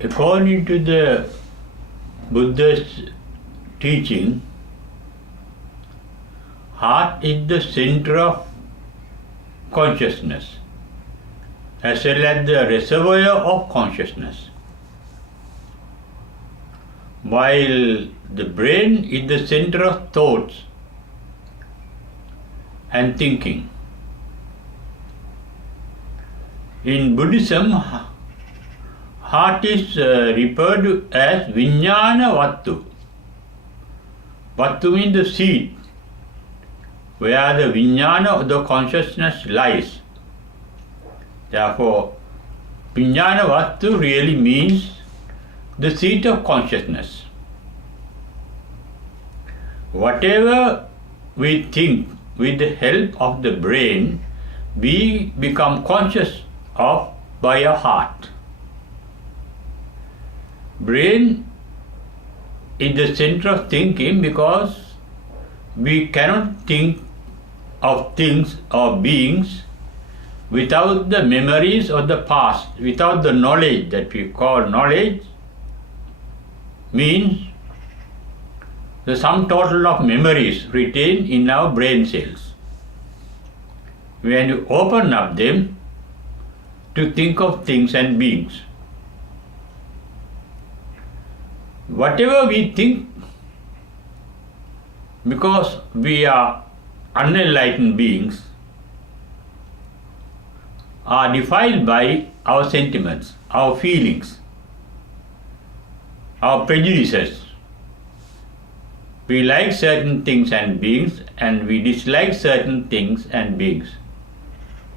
According to the Buddha's teaching, heart is the center of consciousness as well as the reservoir of consciousness, while the brain is the center of thoughts and thinking. In Buddhism, heart is referred to as Vinnaana-Vaththu. Vattu means the seed, where the Vinnaana, the consciousness, lies. Therefore, Vinnaana-Vaththu really means the seat of consciousness. Whatever we think with the help of the brain, we become conscious of by our heart. Brain is the center of thinking because we cannot think of things or beings without the memories of the past, without the knowledge that we call knowledge, means the sum total of memories retained in our brain cells. When you open up them to think of things and beings, whatever we think, because we are unenlightened beings, are defiled by our sentiments, our feelings, our prejudices. We like certain things and beings, and we dislike certain things and beings.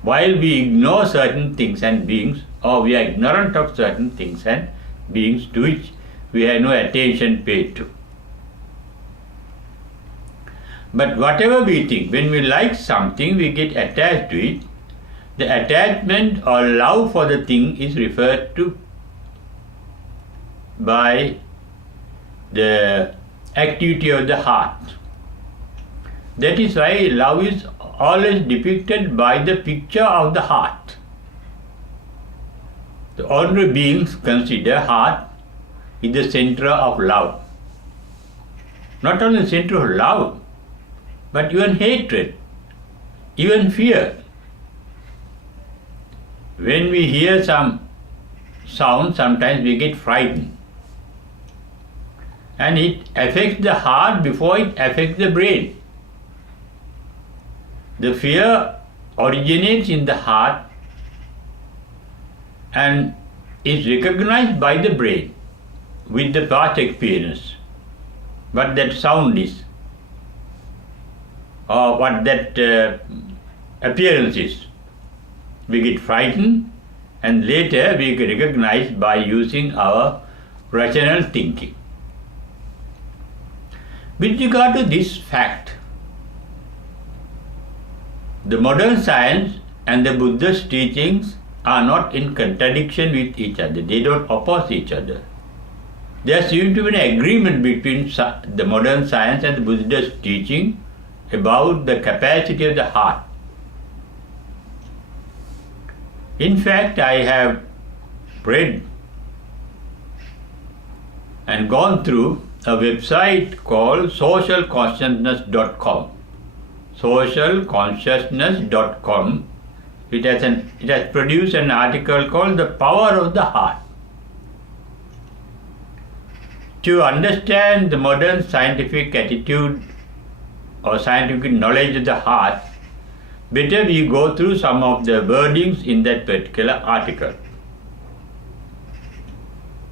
While we ignore certain things and beings, or we are ignorant of certain things and beings to which we have no attention paid to. But whatever we think, when we like something, we get attached to it. The attachment or love for the thing is referred to by the activity of the heart. That is why love is always depicted by the picture of the heart. The ordinary beings consider heart is the center of love. Not only the center of love, but even hatred, even fear. When we hear some sound, sometimes we get frightened. And it affects the heart before it affects the brain. The fear originates in the heart and is recognized by the brain with the past experience. What that sound is, or what that appearance is. We get frightened, and later we recognize by using our rational thinking. With regard to this fact, the modern science and the Buddha's teachings are not in contradiction with each other. They don't oppose each other. There seems to be an agreement between the modern science and the Buddha's teaching about the capacity of the heart. In fact, I have read and gone through a website called socialconsciousness.com. Socialconsciousness.com. It has produced an article called The Power of the Heart. To understand the modern scientific attitude or scientific knowledge of the heart, better we go through some of the wordings in that particular article.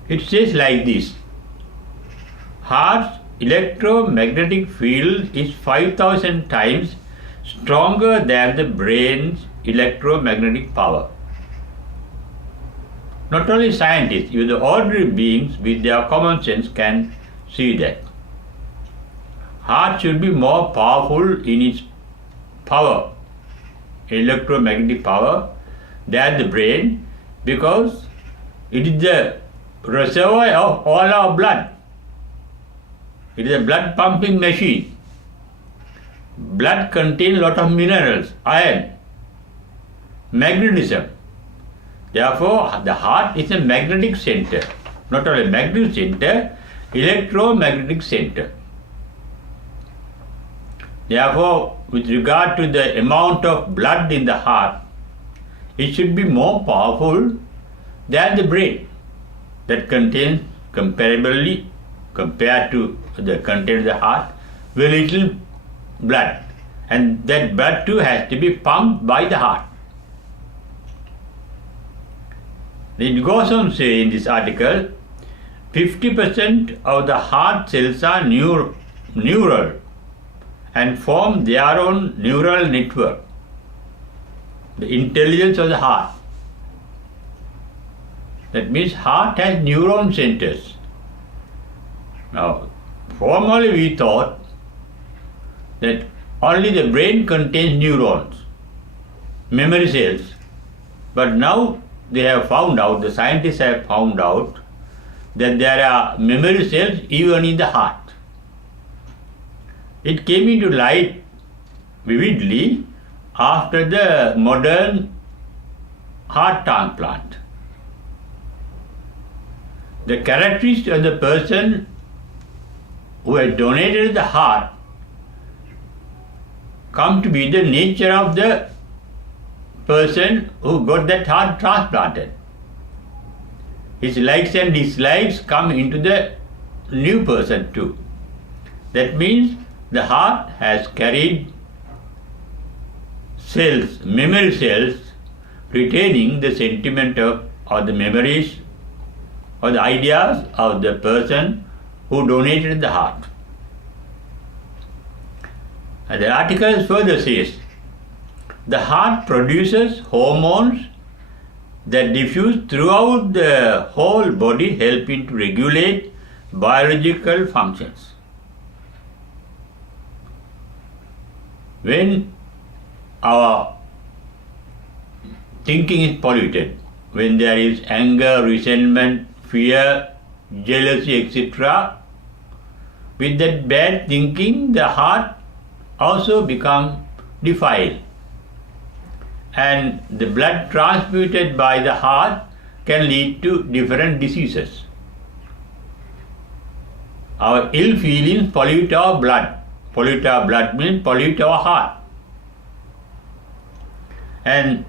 It says like this: heart's electromagnetic field is 5,000 times stronger than the brain's electromagnetic power. Not only scientists, even the ordinary beings with their common sense can see that. Heart should be more powerful in its power, electromagnetic power, than the brain, because it is the reservoir of all our blood. It is a blood pumping machine. Blood contains a lot of minerals, iron, magnetism. Therefore, the heart is a magnetic center. not only magnetic center, electromagnetic center. Therefore, with regard to the amount of blood in the heart, it should be more powerful than the brain that contains comparably, compared to the content of the heart, very little blood. And that blood too has to be pumped by the heart. It goes on to say in this article, 50% of the heart cells are neural and form their own neural network. The intelligence of the heart. That means heart has neuron centers. Now, formerly we thought that only the brain contains neurons, memory cells. But now they have found out, the scientists have found out, that there are memory cells even in the heart. It came into light vividly after the modern heart transplant. The characteristics of the person who had donated the heart come to be the nature of the person who got that heart transplanted. His likes and dislikes come into the new person too. That means the heart has carried cells, memory cells, retaining the sentiment of or the memories or the ideas of the person who donated the heart. And the article further says, the heart produces hormones that diffuse throughout the whole body, helping to regulate biological functions. When our thinking is polluted, when there is anger, resentment, fear, jealousy, etc., with that bad thinking, the heart also becomes defiled. And the blood transmuted by the heart can lead to different diseases. Our ill feelings pollute our blood. Pollute our blood means pollute our heart. And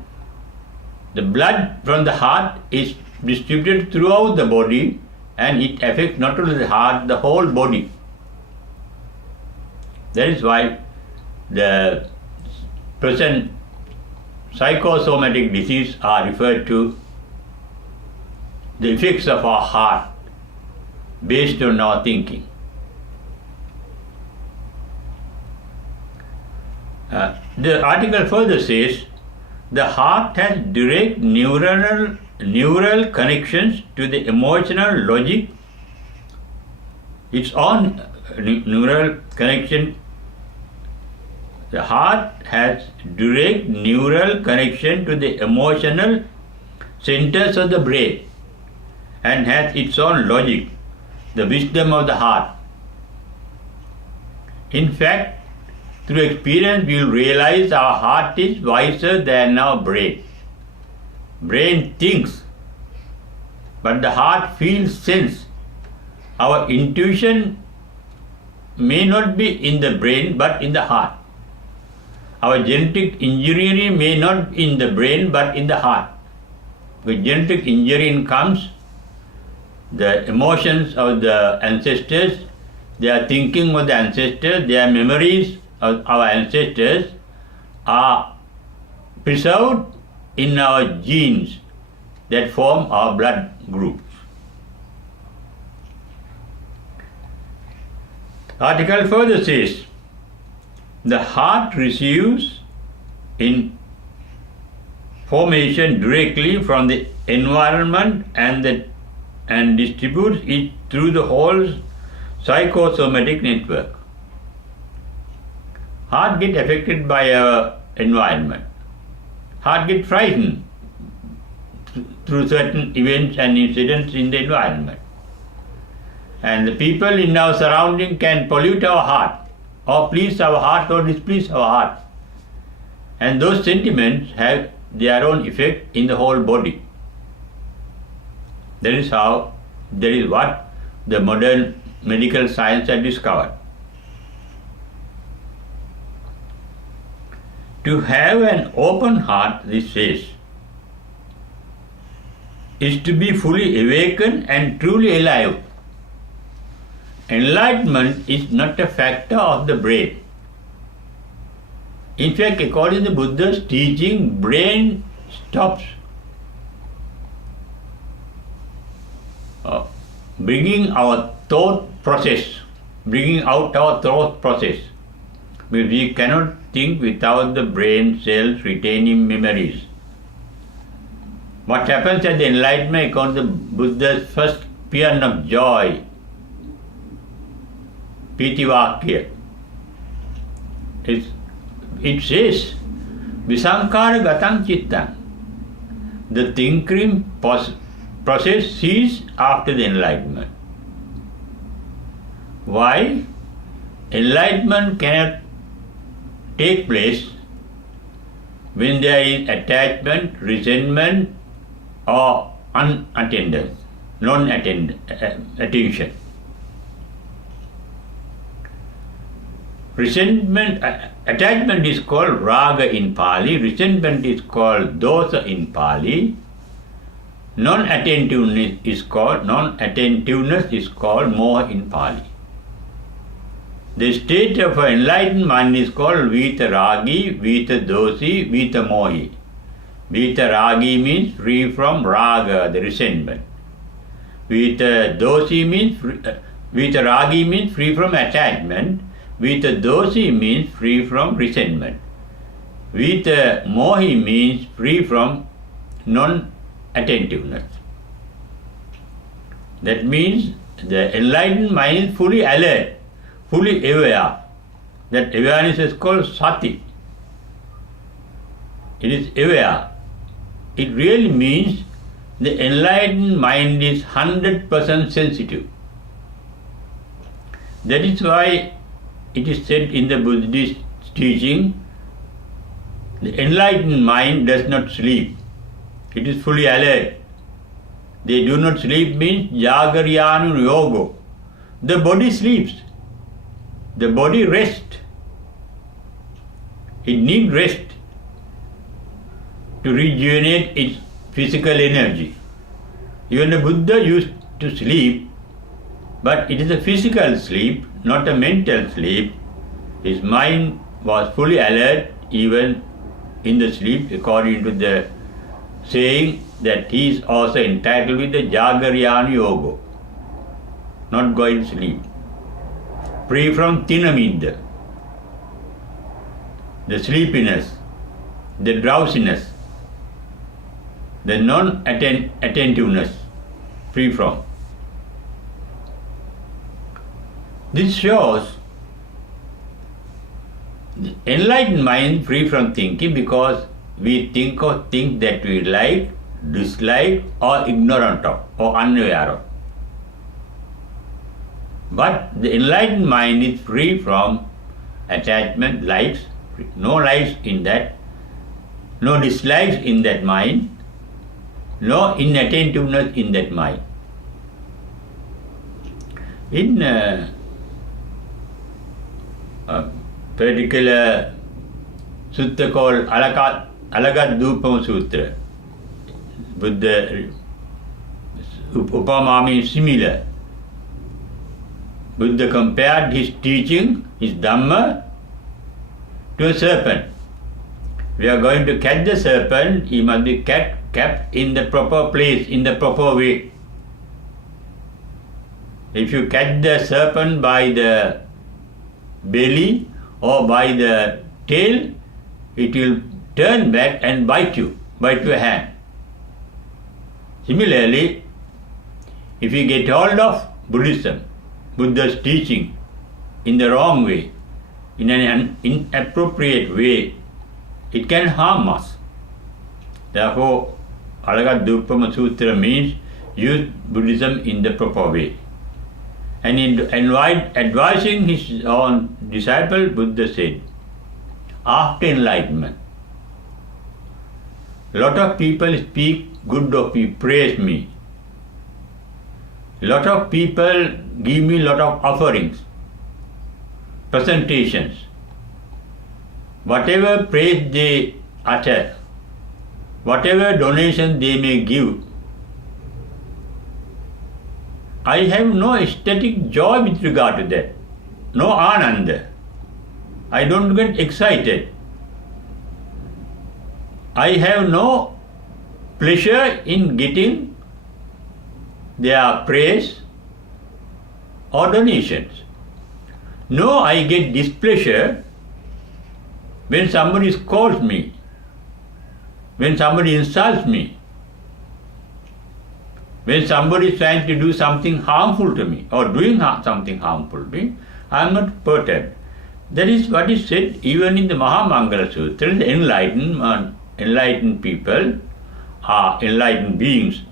the blood from the heart is distributed throughout the body, and it affects not only the heart, the whole body. That is why the present psychosomatic diseases are referred to the effects of our heart based on our thinking. The article further says, the heart has direct neural connections to the emotional logic, its own neural connection. The heart has direct neural connection to the emotional centers of the brain and has its own logic, the wisdom of the heart. In fact, through experience we will realize our heart is wiser than our brain. Brain thinks, but the heart feels sense. Our intuition may not be in the brain but in the heart. Our genetic engineering may not be in the brain but in the heart. With genetic engineering comes the emotions of the ancestors, their thinking of the ancestors, their memories of our ancestors are preserved in our genes that form our blood groups. The article further says, the heart receives information directly from the environment and distributes it through the whole psychosomatic network. Heart gets affected by our environment. Heart gets frightened through certain events and incidents in the environment. And the people in our surrounding can pollute our heart, or please our heart or displease our heart. And those sentiments have their own effect in the whole body. That is how That is what the modern medical science has discovered. To have an open heart, this says, is to be fully awakened and truly alive. Enlightenment is not a factor of the brain. In fact, according to Buddha's teaching, brain stops bringing our thought process, bringing out our thought process. Because we cannot think without the brain cells retaining memories. What happens at the enlightenment, according to Buddha's first paean of joy, Pitivakya, it says, Visankara Gatam Chittam. The thinking process ceases after the enlightenment. Why? Enlightenment cannot take place when there is attachment, resentment, or unattendance, non-attention. Attachment is called raga in Pali, resentment is called dosa in Pali, non-attentiveness is called moha in Pali. The state of an enlightened mind is called vitaragi, vitadosi, vitamohi. Vitaragi means free from raga, the resentment. Vitaragi means free from attachment. Vitadosi means free from resentment. Vitamohi means free from non-attentiveness. That means the enlightened mind is fully alert, fully aware. That awareness is called sati. It is aware. It really means the enlightened mind is 100% sensitive. That is why it is said in the Buddhist teaching, the enlightened mind does not sleep. It is fully alert. They do not sleep means jagaryanu yoga. The body sleeps. The body rests. It needs rest to rejuvenate its physical energy. Even the Buddha used to sleep, but it is a physical sleep, not a mental sleep. His mind was fully alert even in the sleep, according to the saying that he is also entitled with the Jagaryana Yoga, not going to sleep, free from tinamidda, the sleepiness, the drowsiness, the non-attentiveness, free from. This shows the enlightened mind free from thinking, because we think of things that we like, dislike, or ignorant of, or unaware of. But the enlightened mind is free from attachment, likes, no likes in that, no dislikes in that mind, no inattentiveness in that mind. In a particular sutta called Alagadupama Sutra, Buddha Upama means similar. Buddha compared his teaching, his Dhamma, to a serpent. We are going to catch the serpent, he must be kept in the proper place, in the proper way. If you catch the serpent by the belly or by the tail, it will turn back and bite your hand. Similarly, if you get hold of Buddhism, Buddha's teaching, in the wrong way, in an inappropriate way, it can harm us. Therefore, Alagadupama Sutra means use Buddhism in the proper way. And in advising his own disciple, Buddha said, after enlightenment, a lot of people speak good of me, praise me. Lot of people give me lot of offerings, presentations. Whatever praise they utter, whatever donation they may give, I have no ecstatic joy with regard to that, no ananda. I don't get excited. I have no pleasure in getting their praise or donations. No, I get displeasure when somebody scolds me, when somebody insults me, when somebody is trying to do something harmful to me or doing something harmful to me, I am not perturbed. That is what is said even in the Mahamangala Sutra. The enlightened people, enlightened beings,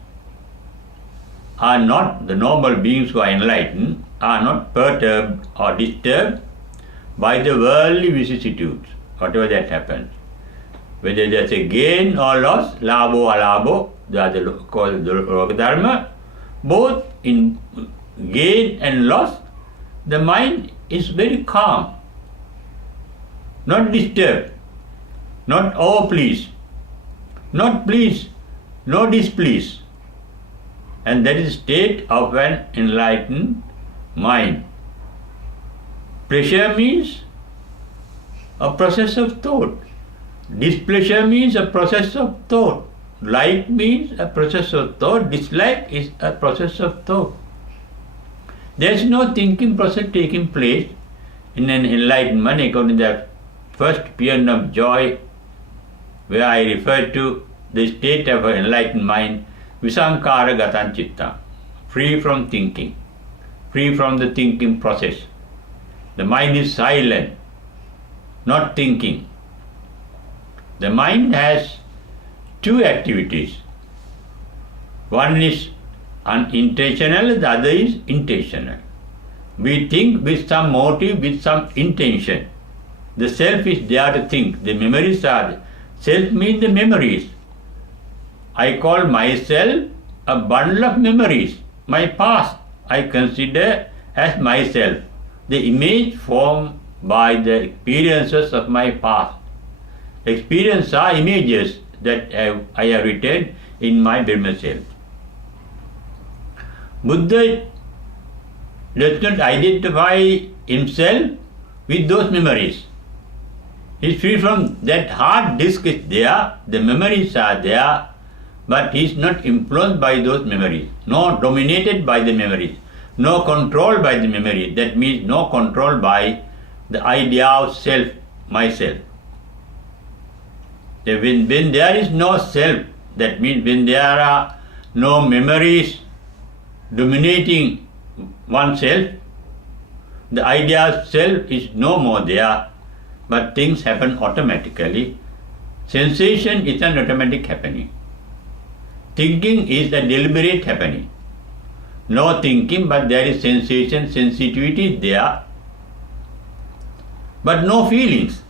are not, the normal beings who are enlightened, are not perturbed or disturbed by the worldly vicissitudes, whatever that happens. Whether there's a gain or loss, labo or labo, they are called the Loka Dharma, both in gain and loss, the mind is very calm, not disturbed, not overpleased, not pleased, no displeased. And that is the state of an enlightened mind. Pleasure means a process of thought. Displeasure means a process of thought. Like means a process of thought. Dislike is a process of thought. There is no thinking process taking place in an enlightened mind according to the first paean of joy, where I refer to the state of an enlightened mind, Visankara Gatan Chitta, free from thinking, free from the thinking process. The mind is silent, not thinking. The mind has two activities. One is unintentional, the other is intentional. We think with some motive, with some intention. The self is there to think. The memories are there. Self means the memories. I call myself a bundle of memories. My past I consider as myself. The image formed by the experiences of my past. Experiences are images that I have written in my Brahma self. Buddha does not identify himself with those memories. He is free from that. Hard disk is there, the memories are there, but he is not influenced by those memories, nor dominated by the memories, no controlled by the memory. That means no control by the idea of self, myself. When there is no self, that means when there are no memories dominating oneself, the idea of self is no more there, but things happen automatically. Sensation is an automatic happening. Thinking is a deliberate happening. No thinking, but there is sensation, sensitivity is there, but no feelings.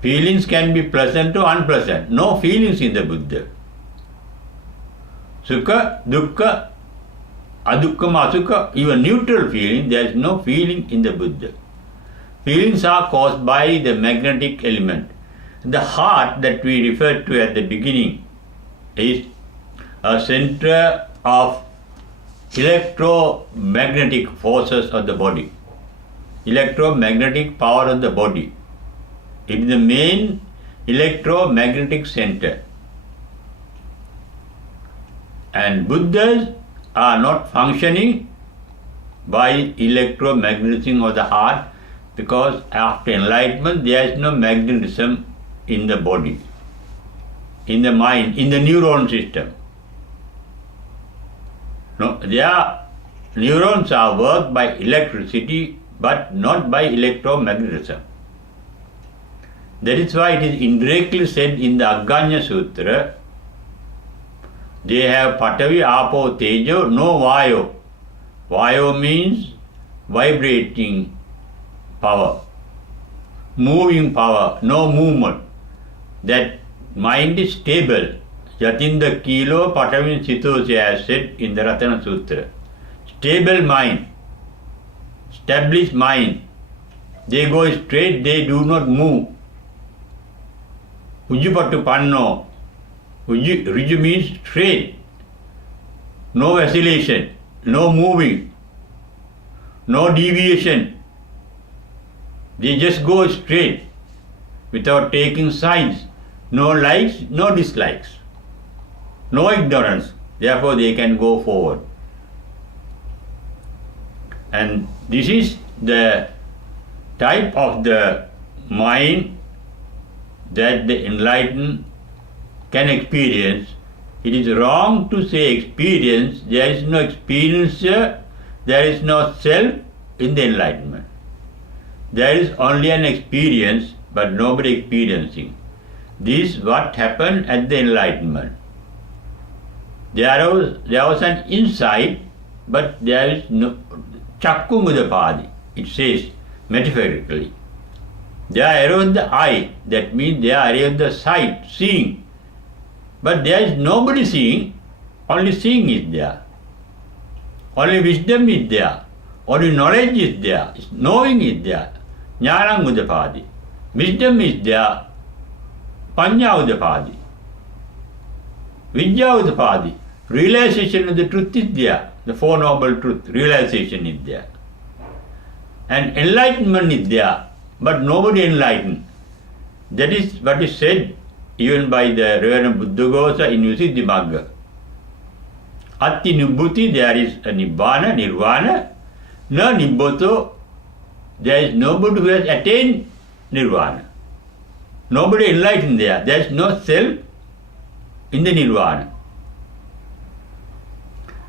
Feelings can be pleasant or unpleasant. No feelings in the Buddha. Sukha, dukkha, adukkha, asukha, even neutral feeling, there is no feeling in the Buddha. Feelings are caused by the magnetic element. The heart that we referred to at the beginning is a center of electromagnetic forces of the body. Electromagnetic power of the body. It is the main electromagnetic center. And Buddhas are not functioning by electromagnetism of the heart, because after enlightenment there is no magnetism in the body, in the mind, in the neuron system. No, their neurons are worked by electricity but not by electromagnetism. That is why it is indirectly said in the Aganya Sutra, they have Patavi, Apo, Tejo, no Vayo. Vayo means vibrating power, moving power, no movement. That mind is stable. Yatinda Kilo Patavin Sitosya as said in the Ratana Sutra. stable mind, established mind. They go straight, they do not move. Ujjupattu panno. Riju means straight. No vacillation, no moving, no deviation. They just go straight without taking sides. No likes, no dislikes, no ignorance. Therefore, they can go forward. And this is the type of the mind that the enlightened can experience. It is wrong to say experience. There is no experiencer, there is no self in the enlightenment. There is only an experience, but nobody experiencing. This is what happened at the enlightenment. There was an insight, but there is no Chakkumudapadi, it says metaphorically. There arose the eye, that means there arose the sight, seeing. But there is nobody seeing, only seeing is there. Only wisdom is there. Only knowledge is there. Knowing is there. Jnanam udapadi. Wisdom is there. Panya udapadi. Vidya udapadi. Realization of the truth is there. The Four Noble Truth, realization is there. And enlightenment is there, but nobody enlightened. That is what is said even by the Reverend Buddhaghosa in Visuddhimagga. Atti Nibbhuti, there is a Nibbana, Nirvana. No Nibbhoto, there is nobody who has attained Nirvana. Nobody enlightened there. There is no self in the Nirvana.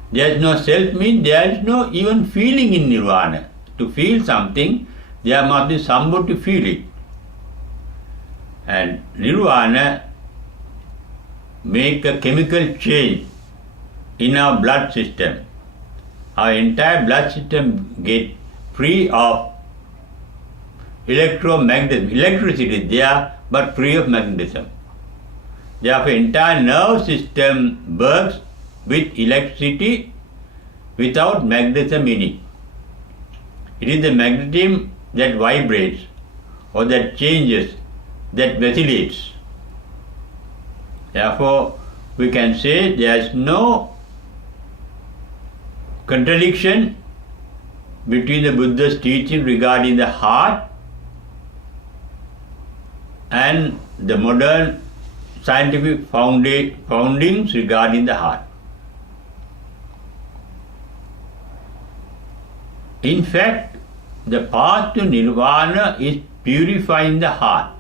There is no self means there is no even feeling in Nirvana. To feel something, there must be somebody to feel it. And Nirvana make a chemical change in our blood system. Our entire blood system get free of electromagnetism. Electricity is there, but free of magnetism. Therefore, entire nerve system works with electricity without magnetism in it. It is the magnetism that vibrates or that changes, that vacillates. Therefore, we can say there is no contradiction between the Buddha's teaching regarding the heart and the modern scientific foundings regarding the heart. In fact, the path to Nirvana is purifying the heart.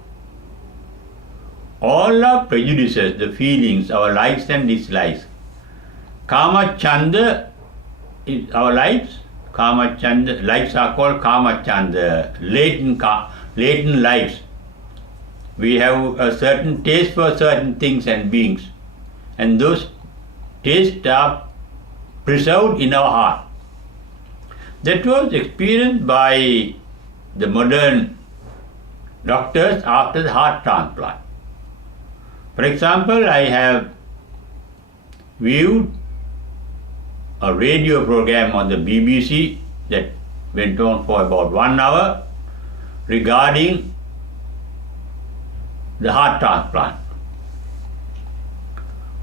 All our prejudices, the feelings, our likes and dislikes. Kama Chanda is our likes. Kama Chanda, likes are called Kama Chanda, latent likes. We have a certain taste for certain things and beings, and those tastes are preserved in our heart. That was experienced by the modern doctors after the heart transplant. For example, I have viewed a radio program on the BBC that went on for about 1 hour regarding the heart transplant.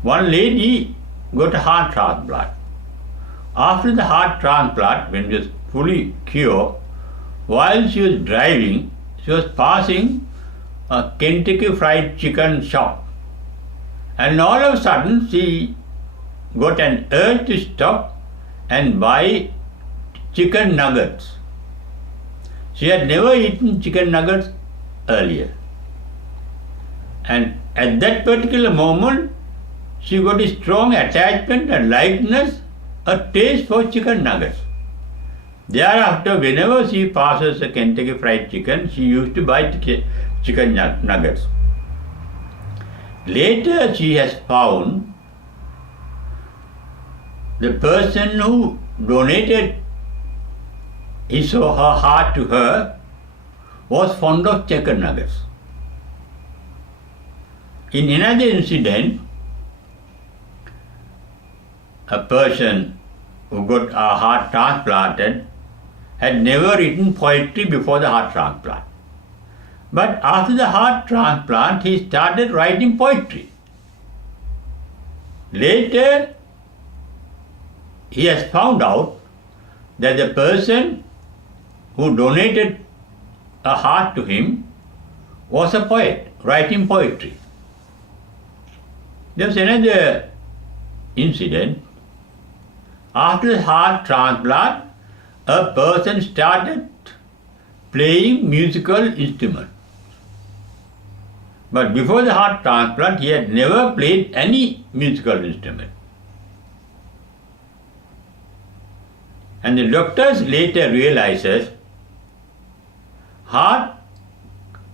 One lady got a heart transplant. After the heart transplant, when she was fully cured, while she was driving, she was passing a Kentucky Fried Chicken shop. And all of a sudden, she got an urge to stop and buy chicken nuggets. She had never eaten chicken nuggets earlier. And at that particular moment, she got a strong attachment and likeness, a taste for chicken nuggets. Thereafter, whenever she passes a Kentucky Fried Chicken, she used to buy chicken nuggets. Later, she has found the person who donated his or her heart to her was fond of chicken nuggets. In another incident, a person who got a heart transplanted had never written poetry before the heart transplant. But after the heart transplant, he started writing poetry. Later, he has found out that the person who donated a heart to him was a poet, writing poetry. There was another incident. After the heart transplant, a person started playing musical instruments. But before the heart transplant, he had never played any musical instrument. And the doctors later realizes heart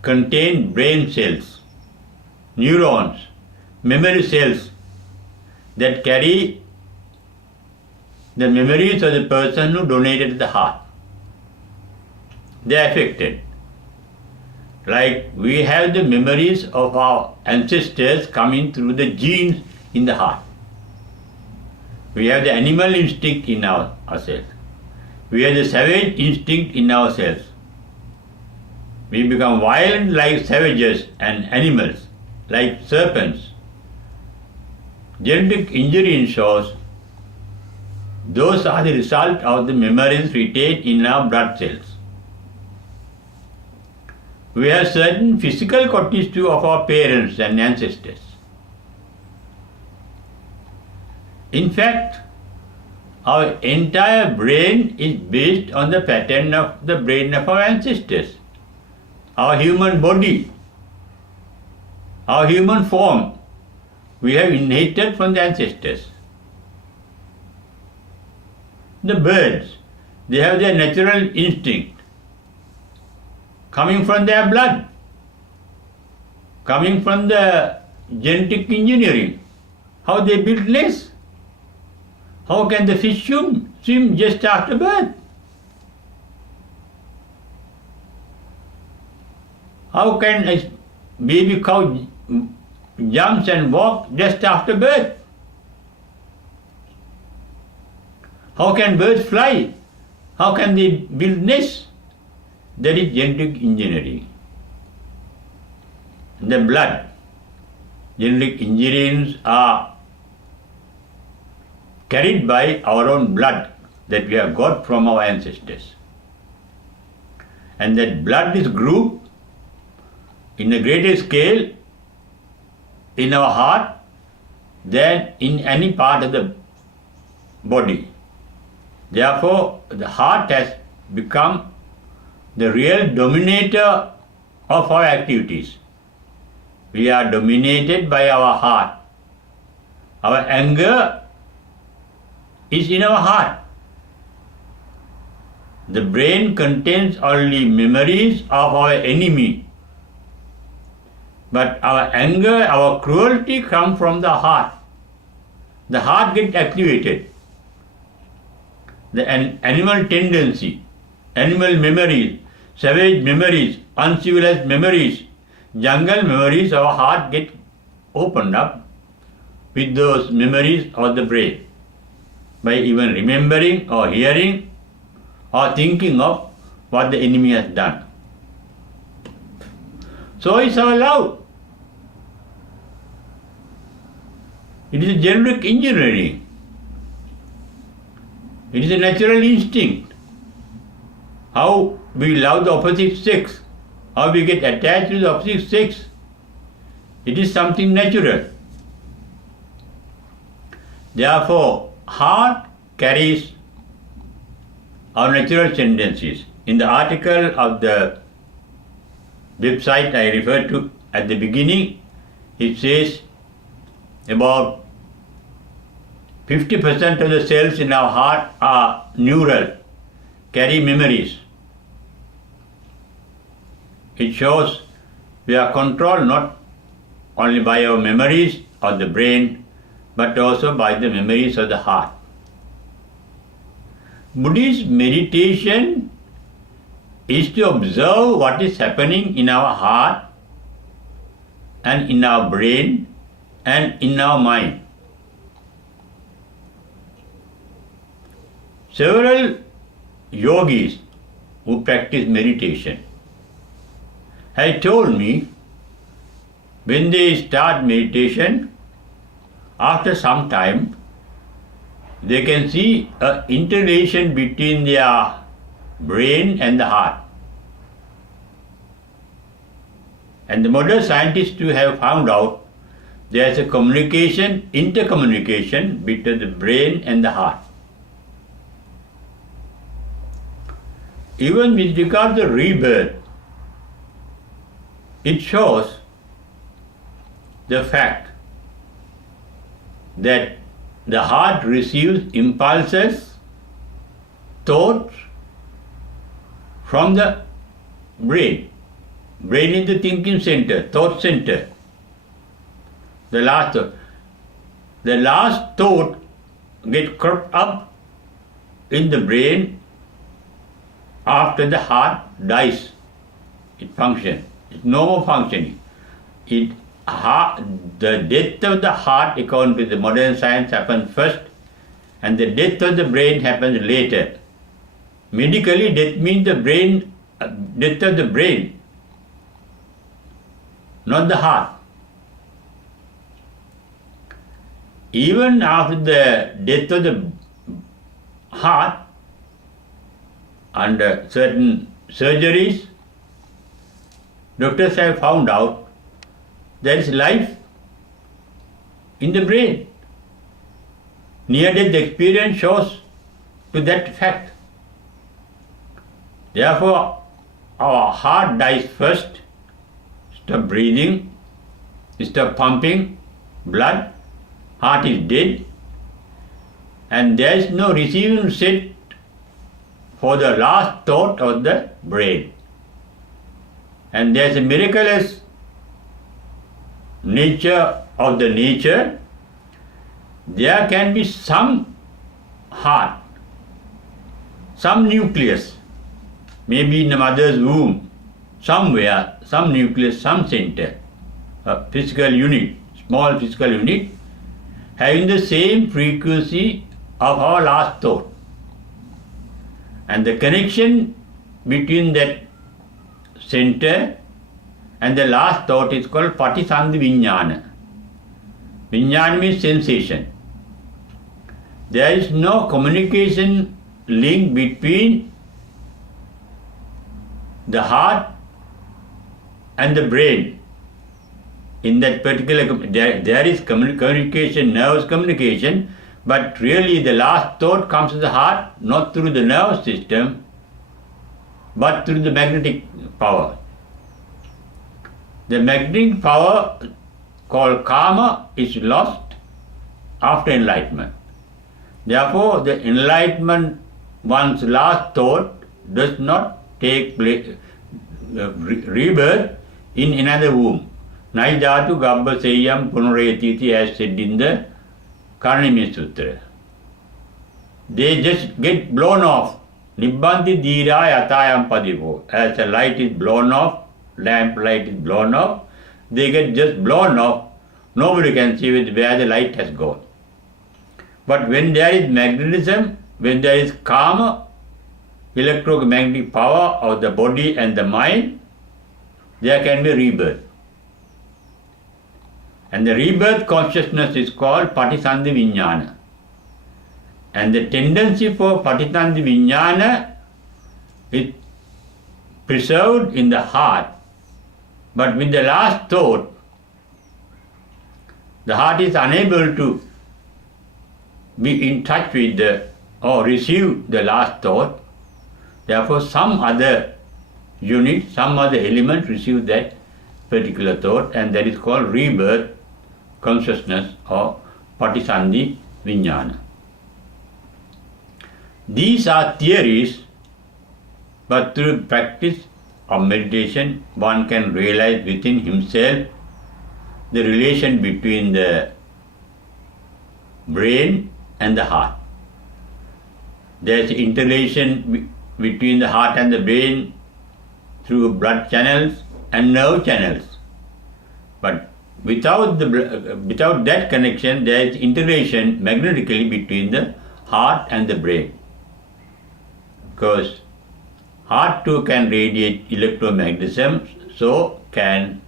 contains brain cells, neurons, memory cells that carry the memories of the person who donated the heart. They are affected. Like we have the memories of our ancestors coming through the genes in the heart. We have the animal instinct in ourselves. We have the savage instinct in ourselves. We become violent like savages and animals, like serpents. Genetic injury ensures those are the result of the memories retained in our blood cells. We have certain physical qualities too of our parents and ancestors. In fact, our entire brain is based on the pattern of the brain of our ancestors. Our human body, our human form, we have inherited from the ancestors. The birds, they have their natural instinct coming from their blood, coming from the genetic engineering, how they build nests. How can the fish swim just after birth? How can a baby cow jumps and walk just after birth? How can birds fly? How can they build nests? That is genetic engineering. The blood, genetic engineering are carried by our own blood that we have got from our ancestors. And that blood is grouped in a greater scale in our heart than in any part of the body. Therefore, the heart has become the real dominator of our activities. We are dominated by our heart. Our anger is in our heart. The brain contains only memories of our enemy. But our anger, our cruelty come from the heart. The heart gets activated. The animal tendency, animal memories, savage memories, uncivilized memories, jungle memories, our heart get opened up with those memories of the brain by even remembering or hearing or thinking of what the enemy has done. So is our love. It is a genetic engineering. It is a natural instinct. How we love the opposite sex, how we get attached to the opposite sex. It is something natural. Therefore, heart carries our natural tendencies. In the article of the website I referred to at the beginning, it says about 50% of the cells in our heart are neural, carry memories. It shows we are controlled not only by our memories of the brain, but also by the memories of the heart. Buddhist meditation is to observe what is happening in our heart and in our brain and in our mind. Several yogis who practice meditation have told me when they start meditation, after some time, they can see an interrelation between their brain and the heart. And the modern scientists too have found out there is a communication, intercommunication between the brain and the heart. Even with regard to rebirth, it shows the fact that the heart receives impulses, thoughts from the brain. Brain is the thinking center, thought center. The last thought gets cropped up in the brain after the heart dies. It functions. It's no more functioning. The death of the heart, according to the modern science, happens first, and the death of the brain happens later. Medically, death means death of the brain, not the heart. Even after the death of the heart, under certain surgeries, doctors have found out there is life in the brain. Near-death experience shows to that fact. Therefore, our heart dies first, stop breathing, stop pumping blood, heart is dead, and there is no receiving set for the last thought of the brain. And there is a miraculous nature of the nature. There can be some heart, some nucleus, maybe in the mother's womb, somewhere, some nucleus, some center, a physical unit, small physical unit, having the same frequency of our last thought. And the connection between that center and the last thought is called Patisandhi Vinnaana. Vinnaana means sensation. There is no communication link between the heart and the brain. In that particular, there is communication, nervous communication, but really the last thought comes to the heart, not through the nervous system, but through the magnetic power. The magnetic power called karma is lost after enlightenment. Therefore, the enlightenment, one's last thought, does not take place, rebirth in another womb. Naidatu Gabba Seyam Punurayatiti, as said in the Karnimi Sutra. They just get blown off. Nibbanti Dhira Yatayam Padivo. As a light is blown off, lamp light is blown off, they get just blown off. Nobody can see where the light has gone. But when there is magnetism, when there is karma, electromagnetic power of the body and the mind, there can be rebirth. And the rebirth consciousness is called Patisandhi Vinnaana. And the tendency for Patisandhi Vinnaana is preserved in the heart, but with the last thought, the heart is unable to be in touch with or receive the last thought. Therefore, some other unit, some other element receive that particular thought, and that is called rebirth consciousness or Patisandhi Vinnaana. These are theories, but through practice of meditation, one can realize within himself the relation between the brain and the heart. There is interrelation between the heart and the brain through blood channels and nerve channels. But without that connection, there is interrelation magnetically between the heart and the brain. because heart too can radiate electromagnetism, so can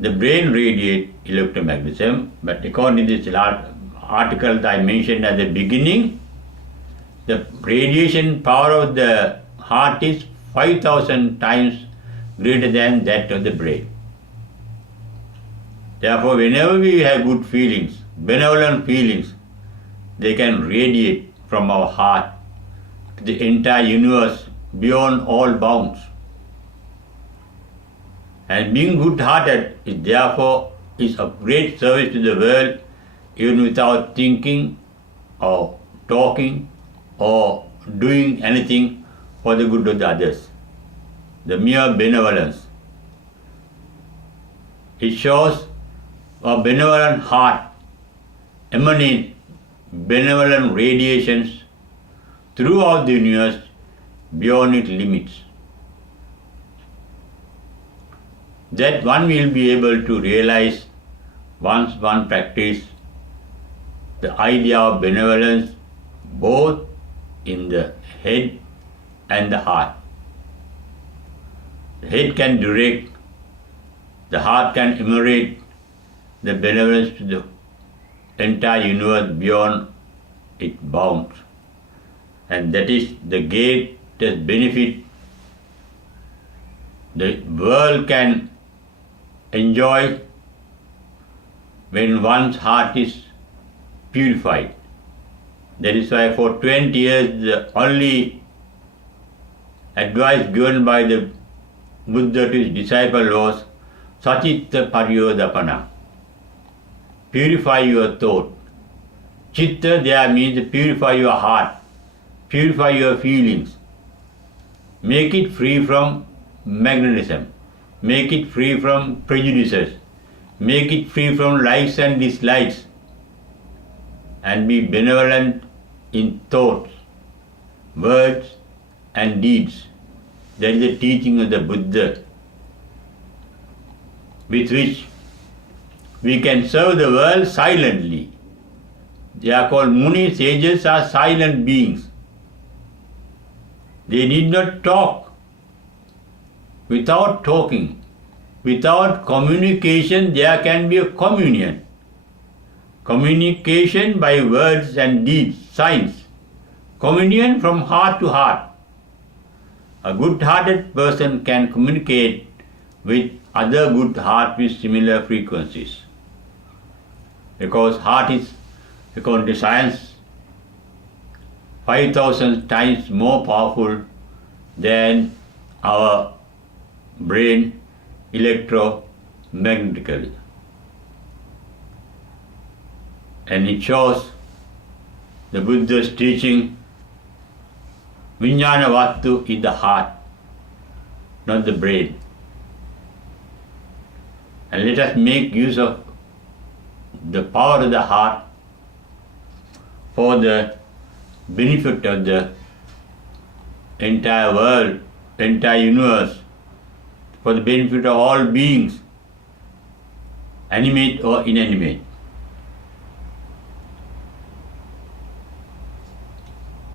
the brain radiate electromagnetism. But according to this article that I mentioned at the beginning, the radiation power of the heart is 5,000 times greater than that of the brain. Therefore, whenever we have good feelings, benevolent feelings, they can radiate from our heart to the entire universe beyond all bounds. And being good-hearted is therefore of great service to the world, even without thinking or talking or doing anything for the good of the others. The mere benevolence. It shows a benevolent heart emanate benevolent radiations throughout the universe beyond its limits. That one will be able to realize once one practices the idea of benevolence both in the head and the heart. The head can direct, the heart can emanate the benevolence to the entire universe beyond its bounds. And that is the greatest benefit the world can enjoy when one's heart is purified. That is why for 20 years the only advice given by the Buddha to his disciple was Sachitta Paryodapana. Purify your thought. Chitta there means purify your heart, purify your feelings. Make it free from magnetism, make it free from prejudices, make it free from likes and dislikes, and be benevolent in thoughts, words and deeds. That is the teaching of the Buddha, with which we can serve the world silently. They are called Muni, sages are silent beings. They need not talk. Without talking, without communication, there can be a communion. Communication by words and deeds, signs. Communion from heart to heart. A good-hearted person can communicate with other good heart with similar frequencies. Because heart is, according to science, 5,000 times more powerful than our brain electromagnetically. And it shows the Buddha's teaching, Vinnaana-Vaththu is the heart, not the brain. And let us make use of the power of the heart for the benefit of the entire world, entire universe, for the benefit of all beings, animate or inanimate.